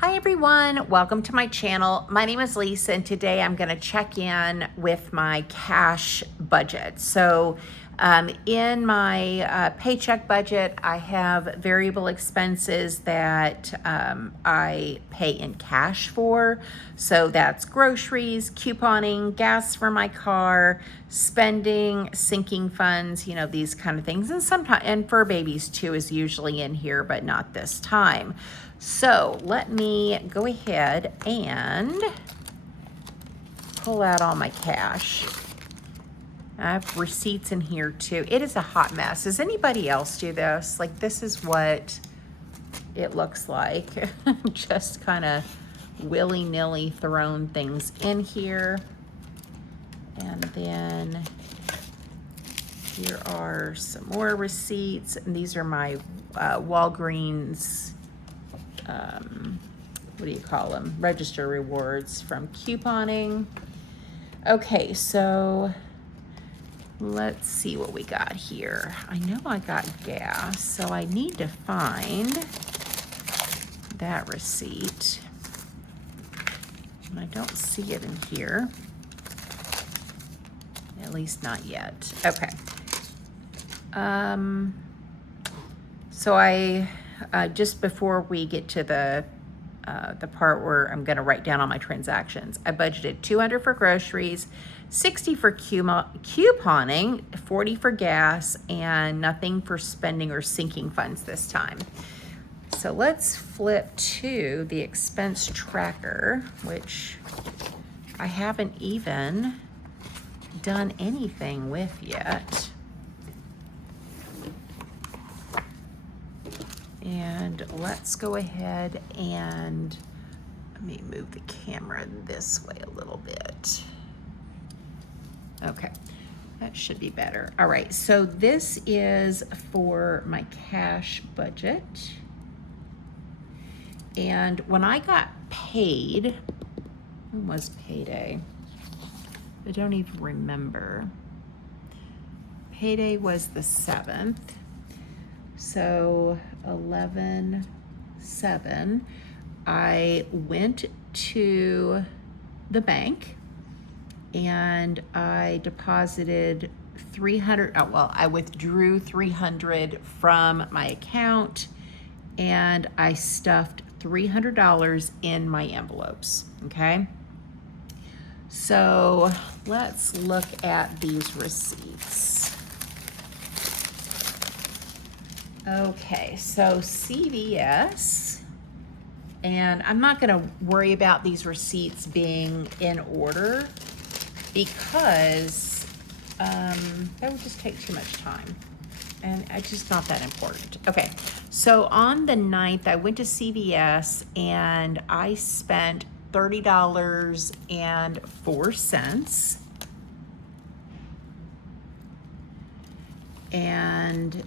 Hi everyone, welcome to my channel. My name is Lisa and today I'm going to check in with my cash budget. So in my paycheck budget, I have variable expenses that I pay in cash for. So that's groceries, couponing, gas for my car, spending, sinking funds, you know, these kind of things. And sometimes, and fur babies too is usually in here, but not this time. So let me go ahead and pull out all my cash. I have receipts in here too. It is a hot mess. Does anybody else do this? Like, this is what it looks like. Just kind of willy-nilly thrown things in here. And then here are some more receipts. And these are my Walgreens, what do you call them? Register rewards from couponing. Okay, so let's see what we got here. I know I got gas, so I need to find that receipt. And I don't see it in here. At least not yet. Okay. So I, just before we get to the part where I'm going to write down all my transactions, I budgeted $200 for groceries, $60 for couponing, $40 for gas, and nothing for spending or sinking funds this time. So let's flip to the expense tracker, which I haven't even done anything with yet. And let's go ahead and let me move the camera this way a little bit. Okay, that should be better. All right, so this is for my cash budget. And when I got paid, when was payday? I don't even remember. Payday was the 7th. So 11/7, I went to the bank and I deposited I withdrew $300 from my account and I stuffed $300 in my envelopes, okay? So let's look at these receipts. Okay, so CVS, and I'm not going to worry about these receipts being in order because that would just take too much time, and it's just not that important. Okay, so on the 9th, I went to CVS and I spent $30.04, and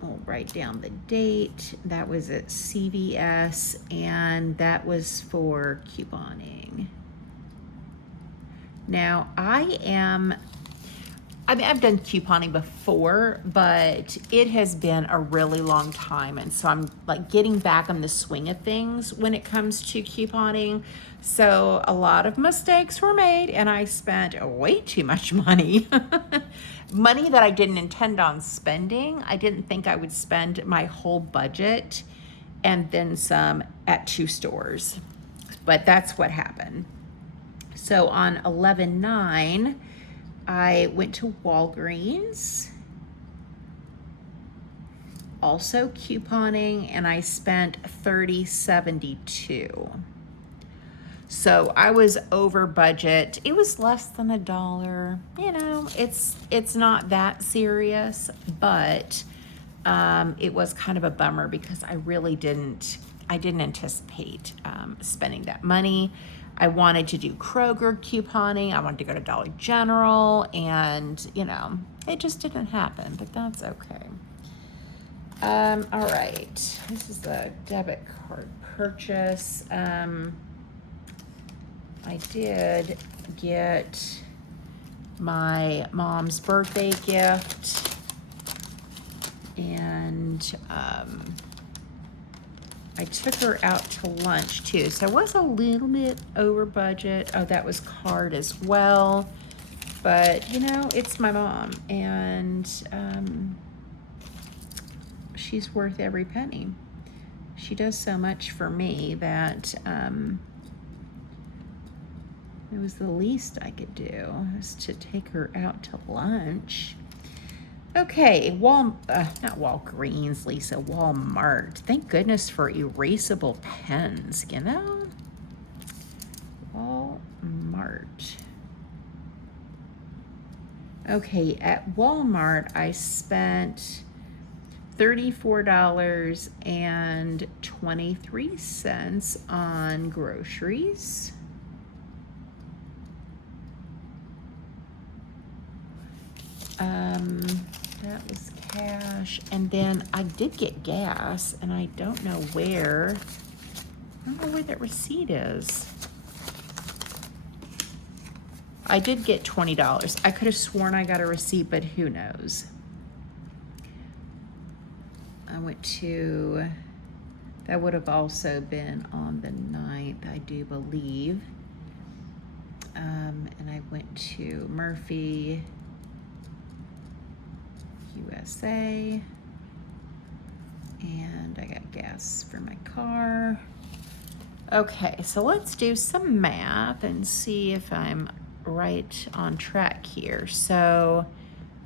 I'll write down the date. That was at CVS, and that was for couponing. Now, I've done couponing before, but it has been a really long time, and so I'm like getting back on the swing of things when it comes to couponing. So a lot of mistakes were made, and I spent way too much money. Money that I didn't intend on spending. I didn't think I would spend my whole budget and then some at 2 stores, but that's what happened. So on 11/9, I went to Walgreens, also couponing, and I spent $30.72. So I was over budget. It was less than $1. You know, it's not that serious, but it was kind of a bummer because I didn't anticipate spending that money. I wanted to do Kroger couponing. I wanted to go to Dollar General, and you know, it just didn't happen, but that's okay. All right, this is the debit card purchase. I did get my mom's birthday gift, and I took her out to lunch too, so I was a little bit over budget. Oh, that was card as well. But, you know, it's my mom, and she's worth every penny. She does so much for me that it was the least I could do, is to take her out to lunch. Okay, not Walgreens, Lisa, Walmart. Thank goodness for erasable pens, you know? Walmart. Okay, at Walmart, I spent $34.23 on groceries. That was cash, and then I did get gas, and I don't know where. I don't know where that receipt is. I did get $20. I could have sworn I got a receipt, but who knows? I went to, that would have also been on the 9th, I do believe. And I went to Murphy, USA, and I got gas for my car. Okay, so let's do some math and see if I'm right on track here. So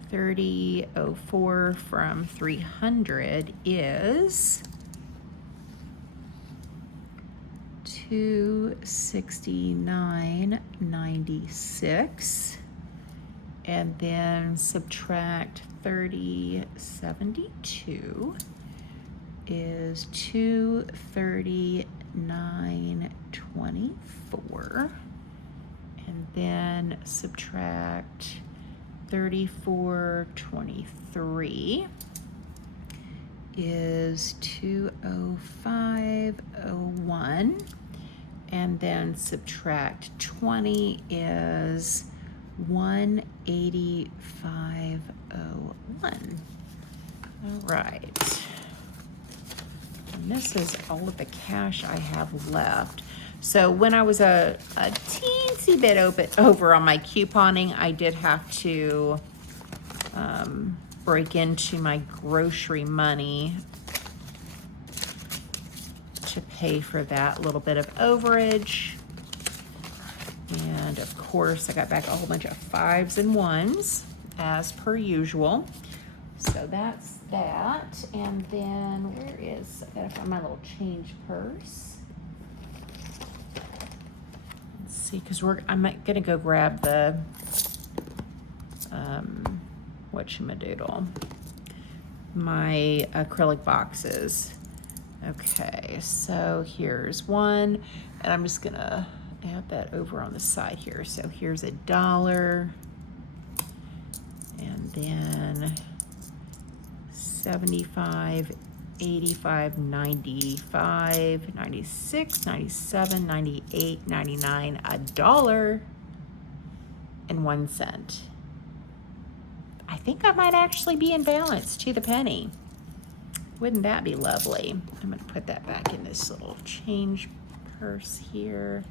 3004 from 300 is 269.96, and then subtract 3072 is 239.24, and then subtract 3423 is 205.01, and then subtract 20 is 185.01. All right. And this is all of the cash I have left. So when I was a teensy bit over on my couponing, I did have to break into my grocery money to pay for that little bit of overage. And of course, I got back a whole bunch of 5s and 1s as per usual. So that's that. And then where is, I gotta find my little change purse. Let's see, because I'm gonna go grab the whatchamadoodle, my acrylic boxes. Okay, so here's one, and I'm just gonna add that over on the side here. So here's $1, and then 75, 85, 95, 96, 97, 98, 99, $1.01. I think I might actually be in balance to the penny. Wouldn't that be lovely? I'm gonna put that back in this little change purse here.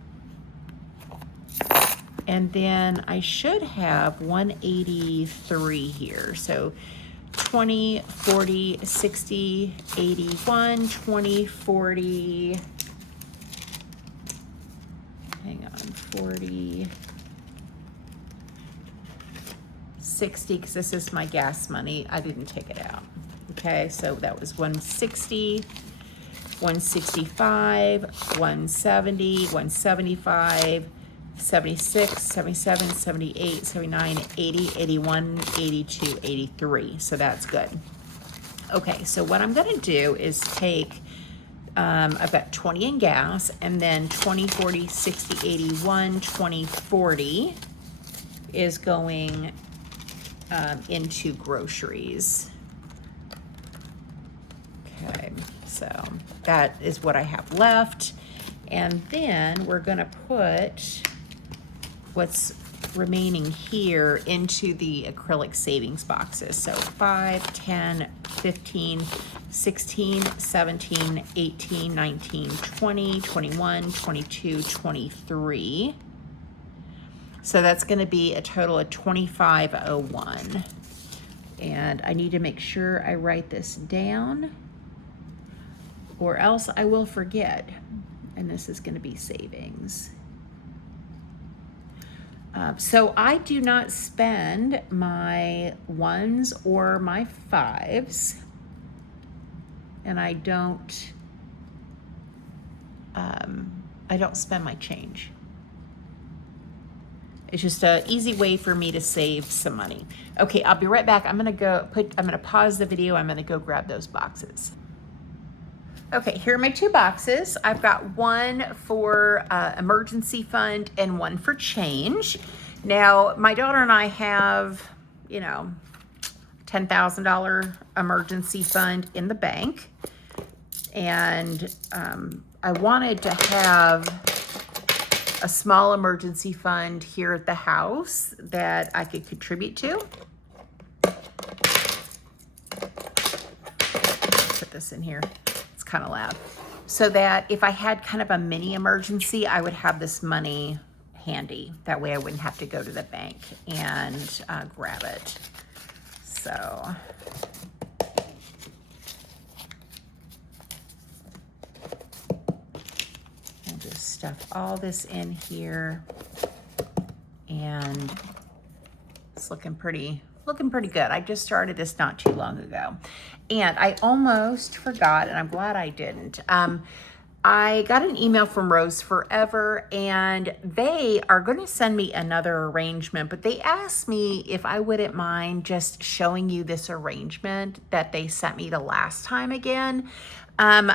And then I should have 183 here. So 20, 40, 60, 81, 20, 40, hang on, 40, 60, because this is my gas money. I didn't take it out. Okay, so that was 160, 165, 170, 175, 76, 77, 78, 79, 80, 81, 82, 83. So that's good. Okay, so what I'm gonna do is take, I've got 20 in gas, and then 20, 40, 60, 81, 20, 40 is going into groceries. Okay, so that is what I have left. And then we're gonna put what's remaining here into the acrylic savings boxes. So 5, 10, 15, 16, 17, 18, 19, 20, 21, 22, 23. So that's going to be a total of 2501. And I need to make sure I write this down, or else I will forget. And this is going to be savings. So I do not spend my 1s or my 5s, and I don't spend my change. It's just an easy way for me to save some money. Okay, I'll be right back. I'm gonna pause the video. I'm gonna go grab those boxes. Okay, here are my 2 boxes. I've got one for emergency fund and one for change. Now, my daughter and I have, $10,000 emergency fund in the bank. And I wanted to have a small emergency fund here at the house that I could contribute to. Put this in here. It's kind of loud. So that if I had kind of a mini emergency, I would have this money handy. That way I wouldn't have to go to the bank and grab it. So I'll just stuff all this in here, and it's looking pretty good. I just started this not too long ago, and I almost forgot, and I'm glad I didn't. I got an email from Rose Forever, and they are going to send me another arrangement, but they asked me if I wouldn't mind just showing you this arrangement that they sent me the last time again.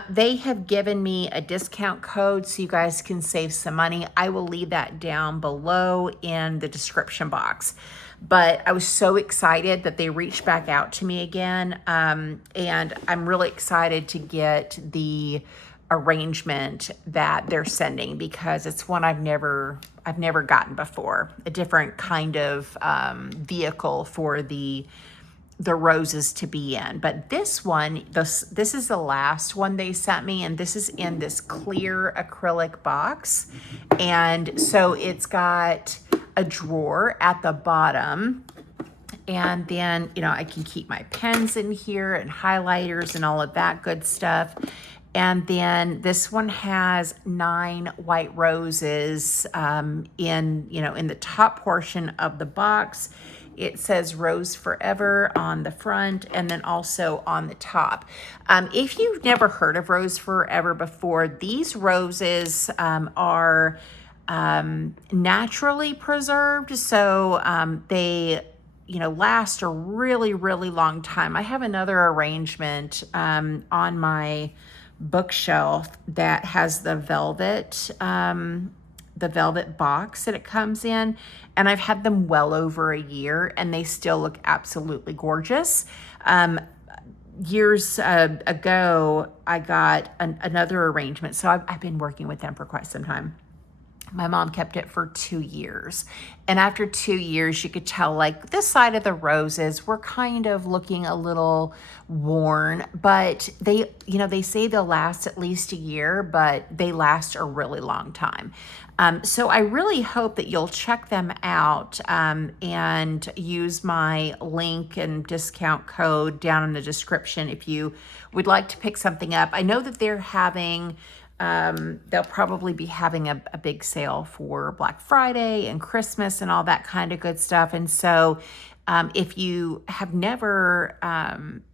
They have given me a discount code so you guys can save some money. I will leave that down below in the description box. But I was so excited that they reached back out to me again. And I'm really excited to get the arrangement that they're sending, because it's one I've never gotten before. A different kind of vehicle for the roses to be in. But this one, this is the last one they sent me, and this is in this clear acrylic box. And so it's got a drawer at the bottom, and then I can keep my pens in here and highlighters and all of that good stuff. And then this one has 9 white roses in the top portion of the box. It says Rose Forever on the front, and then also on the top. If you've never heard of Rose Forever before, these roses are naturally preserved, so they last a really, really long time. I have another arrangement on my bookshelf that has the velvet box that it comes in, and I've had them well over a year, and they still look absolutely gorgeous. Years ago, I got another arrangement, so I've been working with them for quite some time. My mom kept it for 2 years. And after 2 years, you could tell, like, this side of the roses were kind of looking a little worn, but they say they'll last at least a year, but they last a really long time. So I really hope that you'll check them out and use my link and discount code down in the description if you would like to pick something up. I know that they're having they'll probably be having a big sale for Black Friday and Christmas and all that kind of good stuff. And so if you have never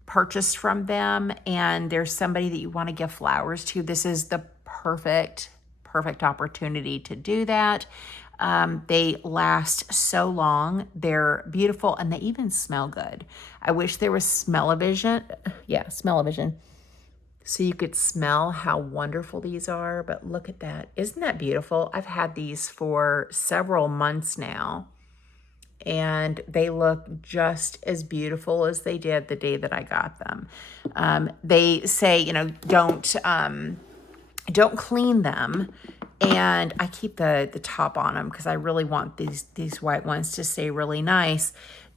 purchased from them and there's somebody that you want to give flowers to, this is the perfect opportunity to do that. They last so long. They're beautiful, and they even smell good. I wish there was smell-o-vision. Yeah, smell-o-vision. So you could smell how wonderful these are, but look at that. Isn't that beautiful? I've had these for several months now, and they look just as beautiful as they did the day that I got them. They say, don't clean them, and I keep the top on them because I really want these white ones to stay really nice.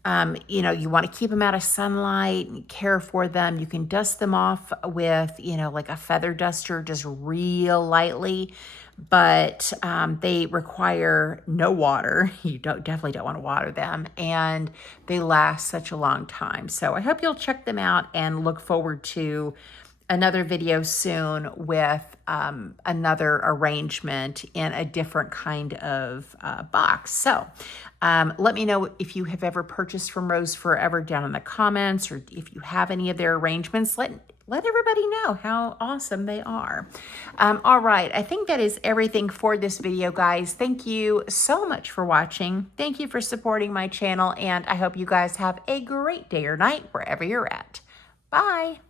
You know, you want to keep them out of sunlight and care for them. You can dust them off with, you know, like a feather duster, just real lightly, but they require no water. You definitely don't want to water them, and they last such a long time. So I hope you'll check them out and look forward to another video soon with another arrangement in a different kind of box. So let me know if you have ever purchased from Rose Forever down in the comments, or if you have any of their arrangements. Let everybody know how awesome they are. All right, I think that is everything for this video, guys. Thank you so much for watching. Thank you for supporting my channel, and I hope you guys have a great day or night wherever you're at. Bye.